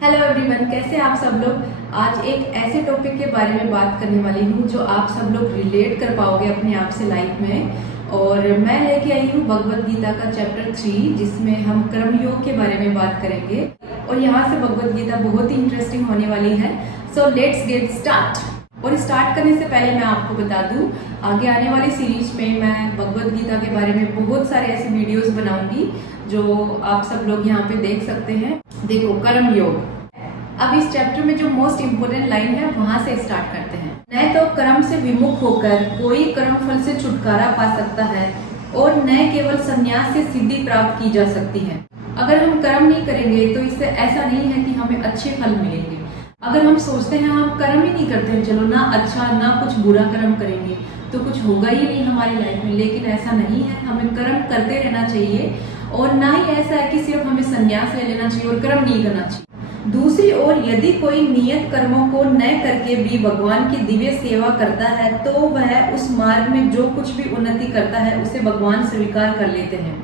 Hello everyone, कैसे आप सब लोग। आज एक ऐसे टॉपिक के बारे में बात करने वाली हूँ जो आप सब लोग रिलेट कर पाओगे अपने आप से लाइफ में। और मैं लेके आई हूँ भगवत गीता का चैप्टर 3, जिसमें हम कर्मयोग के बारे में बात करेंगे। और यहाँ से भगवत गीता बहुत ही इंटरेस्टिंग होने वाली है। So let's get start. और स्टार्ट करने से पहले मैं आपको बता दूं, आगे आने वाली सीरीज में मैं भगवत गीता के बारे में बहुत सारे ऐसे वीडियोस बनाऊंगी जो आप सब लोग यहाँ पे देख सकते हैं। देखो, कर्म योग। अब इस चैप्टर में जो मोस्ट इम्पोर्टेंट लाइन है वहां से स्टार्ट करते हैं। न तो कर्म से विमुख होकर कोई कर्म फल से छुटकारा पा सकता है और न केवल संन्यास से सिद्धि प्राप्त की जा सकती है। अगर हम कर्म नहीं करेंगे तो इससे ऐसा नहीं है कि हमें अच्छे फल मिलेंगे। अगर हम सोचते हैं हम कर्म ही नहीं करते हैं, चलो ना अच्छा ना कुछ बुरा कर्म करेंगे तो कुछ होगा ही नहीं हमारी लाइफ में, लेकिन ऐसा नहीं है। हमें कर्म करते रहना चाहिए और ना ही ऐसा है कि सिर्फ हमें संन्यास ले लेना चाहिए और कर्म नहीं करना चाहिए। दूसरी ओर यदि कोई नियत कर्मों को न करके भी भगवान की दिव्य सेवा करता है तो वह उस मार्ग में जो कुछ भी उन्नति करता है उसे भगवान स्वीकार कर लेते हैं।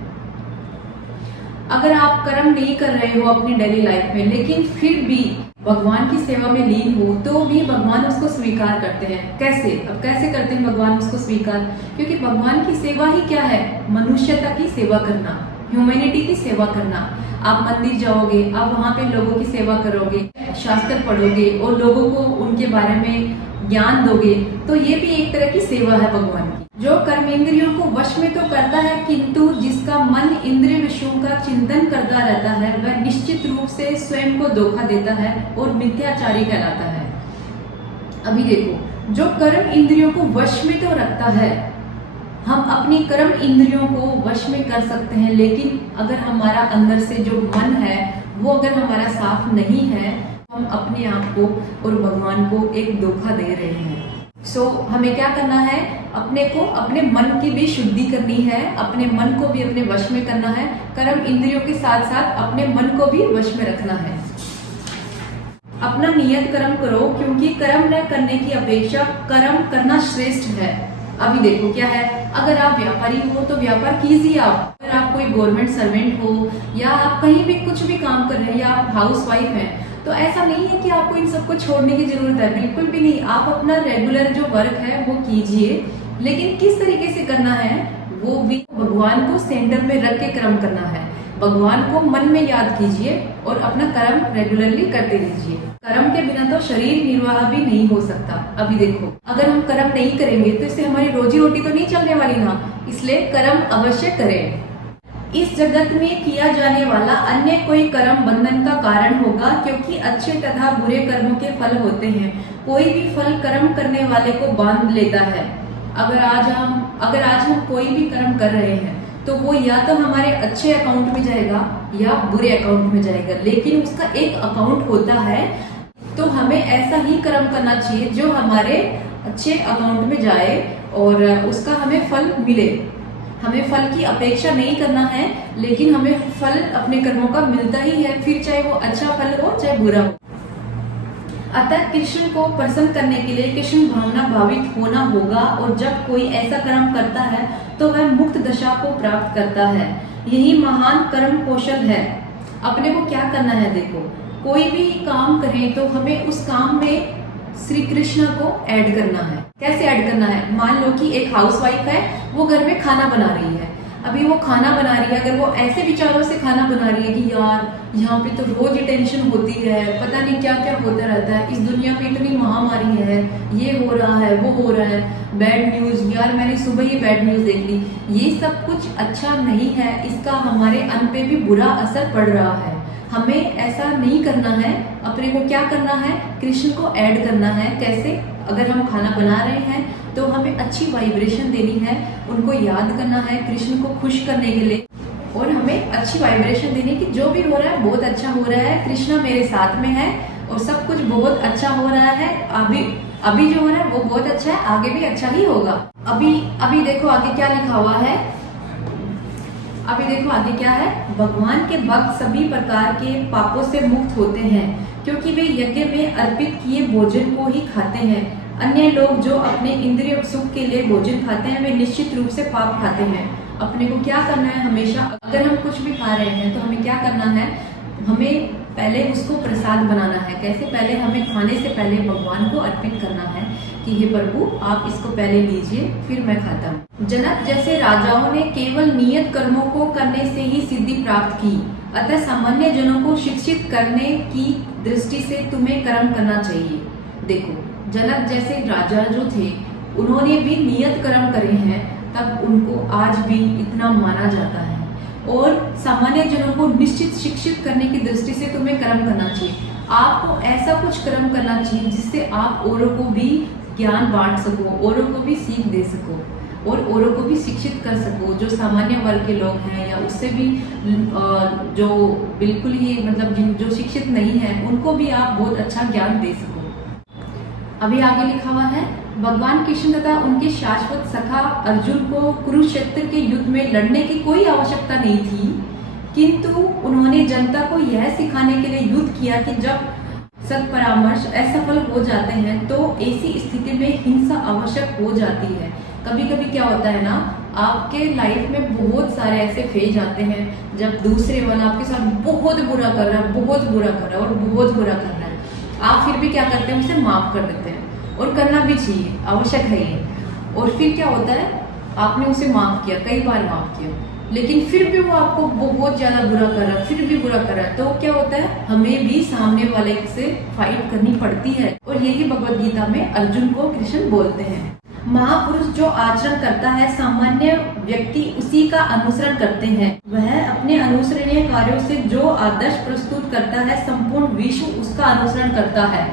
अगर आप कर्म नहीं कर रहे हो अपनी डेली लाइफ में लेकिन फिर भी भगवान की सेवा में लीन हो तो भी भगवान उसको स्वीकार करते हैं। कैसे? अब कैसे करते हैं भगवान उसको स्वीकार? क्योंकि भगवान की सेवा ही क्या है? मनुष्यता की सेवा करना, ह्यूमैनिटी की सेवा करना। आप मंदिर जाओगे, आप वहाँ पे लोगों की सेवा करोगे, शास्त्र पढ़ोगे और लोगों को उनके बारे में ज्ञान दोगे, तो ये भी एक तरह की सेवा है भगवान की। जो कर्म इंद्रियों को वश में तो करता है, किंतु जिसका मन इंद्रिय विषयों का चिंतन करता रहता है वह निश्चित रूप से स्वयं को धोखा देता है और मिथ्याचारी कहलाता है। अभी देखो, जो कर्म इंद्रियों को वश में तो रखता है, हम अपनी कर्म इंद्रियों को वश में कर सकते हैं, लेकिन अगर हमारा अंदर से जो मन है वो अगर हमारा साफ नहीं है, हम अपने आप को और भगवान को एक धोखा दे रहे हैं। हमें क्या करना है? अपने को, अपने मन की भी शुद्धि करनी है, अपने मन को भी अपने वश में करना है। कर्म इंद्रियों के साथ साथ अपने मन को भी वश में रखना है। अपना नियत कर्म करो, क्योंकि कर्म न करने की अपेक्षा कर्म करना श्रेष्ठ है। अभी देखो क्या है, अगर आप व्यापारी हो तो व्यापार कीजिए आप। अगर आप कोई गवर्नमेंट सर्वेंट हो या आप कहीं भी कुछ भी काम कर रहे हैं या आप हाउस वाइफ हैं, तो ऐसा नहीं है कि आपको इन सबको छोड़ने की जरूरत है, बिल्कुल भी नहीं। आप अपना रेगुलर जो वर्क है वो कीजिए, लेकिन किस तरीके से करना है वो भी भगवान को सेंटर में रख के कर्म करना है। भगवान को मन में याद कीजिए और अपना कर्म रेगुलरली करते रहिए। कर्म के बिना तो शरीर निर्वाह भी नहीं हो सकता। अभी देखो, अगर हम कर्म नहीं करेंगे तो इससे हमारी रोजी रोटी तो नहीं चलने वाली ना, इसलिए कर्म अवश्य करें। इस जगत में किया जाने वाला अन्य कोई कर्म बंधन का कारण होगा, क्योंकि अच्छे तथा बुरे कर्मों के फल होते हैं। कोई भी फल कर्म करने वाले को बांध लेता है। अगर आज हम कोई भी कर्म कर रहे हैं तो वो या तो हमारे अच्छे अकाउंट में जाएगा या बुरे अकाउंट में जाएगा, लेकिन उसका एक अकाउंट होता है। तो हमें ऐसा ही कर्म करना चाहिए जो हमारे अच्छे अकाउंट में जाए और उसका हमें फल मिले। हमें फल की अपेक्षा नहीं करना है, लेकिन हमें फल अपने कर्मों का मिलता ही है, फिर चाहे वो अच्छा फल हो चाहे बुरा हो। अतः कृष्ण को प्रसन्न करने के लिए कृष्ण भावना भावित होना होगा, और जब कोई ऐसा कर्म करता है तो वह मुक्त दशा को प्राप्त करता है। यही महान कर्म कौशल है। अपने को क्या करना है? देखो, कोई भी काम करें तो हमें उस काम में श्री कृष्ण को ऐड करना है। कैसे ऐड करना है? मान लो कि एक हाउसवाइफ है, वो घर में खाना बना रही है। अभी वो खाना बना रही है, अगर वो ऐसे विचारों से खाना बना रही है कि यार यहाँ पे तो रोज टेंशन होती है, पता नहीं क्या क्या होता रहता है, इस दुनिया में इतनी महामारी है, ये हो रहा है वो हो रहा है, बैड न्यूज, यार मैंने सुबह ही बैड न्यूज देख ली, ये सब कुछ अच्छा नहीं है, इसका हमारे अन्न पे भी बुरा असर पड़ रहा है। हमें ऐसा नहीं करना है। अपने को क्या करना है? कृष्ण को ऐड करना है। कैसे? अगर हम खाना बना रहे हैं तो हमें अच्छी वाइब्रेशन देनी है, उनको याद करना है कृष्ण को खुश करने के लिए, और हमें अच्छी वाइब्रेशन देनी कि जो भी हो रहा है बहुत अच्छा हो रहा है, कृष्ण मेरे साथ में है और सब कुछ बहुत अच्छा हो रहा है। अभी जो हो रहा है वो बहुत अच्छा है, आगे भी अच्छा ही होगा। अभी देखो आगे क्या लिखा हुआ है। अभी देखो आगे क्या है। भगवान के भक्त सभी प्रकार के पापों से मुक्त होते हैं, क्योंकि वे यज्ञ में अर्पित किए भोजन को ही खाते हैं। अन्य लोग जो अपने इंद्रिय सुख के लिए भोजन खाते हैं वे निश्चित रूप से पाप खाते हैं। अपने को क्या करना है? हमेशा अगर हम कुछ भी खा रहे हैं तो हमें क्या करना है? हमें पहले उसको प्रसाद बनाना है। कैसे? पहले हमें खाने से पहले भगवान को अर्पित करना है कि हे प्रभु आप इसको पहले लीजिए, फिर मैं खाता हूँ। जनक जैसे राजाओं ने केवल नियत कर्मों को करने से ही सिद्धि प्राप्त की, अतः सामान्य जनों को शिक्षित करने की दृष्टि से तुम्हें कर्म करना चाहिए। देखो, जनक जैसे राजा जो थे उन्होंने भी नियत कर्म करे हैं, तब उनको आज भी इतना माना जाता है। और सामान्य जनों को निश्चित शिक्षित करने की दृष्टि से तुम्हें कर्म करना चाहिए। आपको ऐसा कुछ कर्म करना चाहिए जिससे आप औरों को भी ज्ञान बांट सको, औरों को भी सीख दे सको और औरों को भी शिक्षित कर सको। जो सामान्य वर्ग के लोग हैं या उससे भी जो बिल्कुल ही मतलब जो शिक्षित नहीं है, उनको भी आप बहुत अच्छा ज्ञान दे सको। अभी आगे लिखा हुआ है, भगवान कृष्ण तथा उनके शाश्वत सखा अर्जुन को कुरुक्षेत्र के युद्ध में लड़ने की कोई आवश्यकता नहीं थी, किंतु उन्होंने जनता को यह सिखाने के लिए युद्ध किया कि जब सत्परामर्श असफल हो जाते हैं तो ऐसी स्थिति में हिंसा आवश्यक हो जाती है। कभी कभी क्या होता है ना, आपके लाइफ में बहुत सारे ऐसे फेज आते हैं जब दूसरे वाला आपके साथ बहुत बुरा कर रहा है, बहुत बुरा कर रहा है और बहुत बुरा कर रहा है, आप फिर भी क्या करते हैं, उसे माफ कर देते हैं। और करना भी चाहिए, आवश्यक है ये। और फिर क्या होता है, आपने उसे माफ किया, कई बार माफ किया, लेकिन फिर भी वो आपको बहुत ज्यादा बुरा कर रहा है, फिर भी बुरा कर रहा है, तो क्या होता है, हमें भी सामने वाले से फाइट करनी पड़ती है। और यही भगवत गीता में अर्जुन को कृष्ण बोलते हैं। महापुरुष जो आचरण करता है, सामान्य व्यक्ति उसी का अनुसरण करते हैं। वह अपने अनुसरणीय कार्यों से जो आदर्श प्रस्तुत करता है, संपूर्ण विश्व उसका अनुसरण करता है।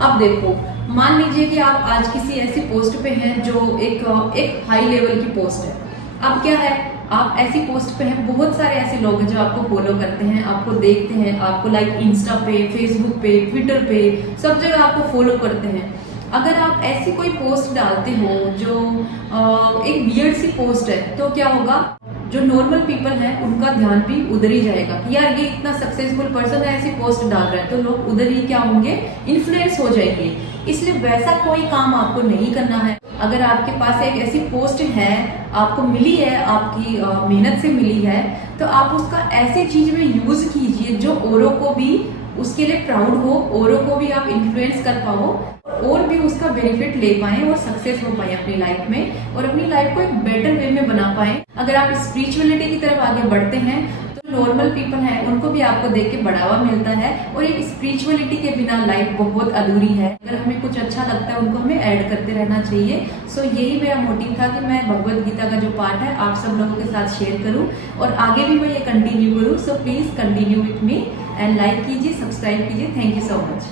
अब देखो, मान लीजिए कि आप आज किसी ऐसी पोस्ट पे हैं जो एक हाई लेवल की पोस्ट है। अब क्या है, आप ऐसी पोस्ट पे हैं, बहुत सारे ऐसे लोग हैं जो आपको फॉलो करते हैं, आपको देखते हैं, आपको लाइक इंस्टा पे, फेसबुक पे, ट्विटर पे, सब जगह आपको फॉलो करते हैं। अगर आप ऐसी कोई पोस्ट डालते हो जो एक वियर्ड सी पोस्ट है, तो क्या होगा, जो नॉर्मल पीपल है उनका ध्यान भी उधर ही जाएगा कि यार ये इतना सक्सेसफुल पर्सन है, ऐसी पोस्ट डाल रहा है, तो लोग उधर ही क्या होंगे, इन्फ्लुएंस हो जाएंगे। इसलिए वैसा कोई काम आपको नहीं करना है। अगर आपके पास एक ऐसी पोस्ट है, आपको मिली है, आपकी मेहनत से मिली है, तो आप उसका ऐसी चीज में यूज कीजिए जो औरों को भी उसके लिए प्राउड हो, औरों को भी आप इन्फ्लुएंस कर पाओ और भी उसका बेनिफिट ले पाए और सक्सेस हो पाए अपनी लाइफ में, और अपनी लाइफ को एक बेटर वे में बना पाए। अगर आप स्पिरिचुअलिटी की तरफ आगे बढ़ते हैं तो नॉर्मल पीपल हैं उनको भी आपको देख के बढ़ावा मिलता है, और ये स्पिरिचुअलिटी के बिना लाइफ बहुत अधूरी है। अगर हमें कुछ अच्छा लगता है उनको हमें ऐड करते रहना चाहिए। सो यही मेरा मोटिव था कि मैं भगवत गीता का जो पार्ट है आप सब लोगों के साथ शेयर करूं और आगे भी मैं ये कंटिन्यू करूं। So please continue with me and like कीजिए, सब्सक्राइब कीजिए। Thank you so much.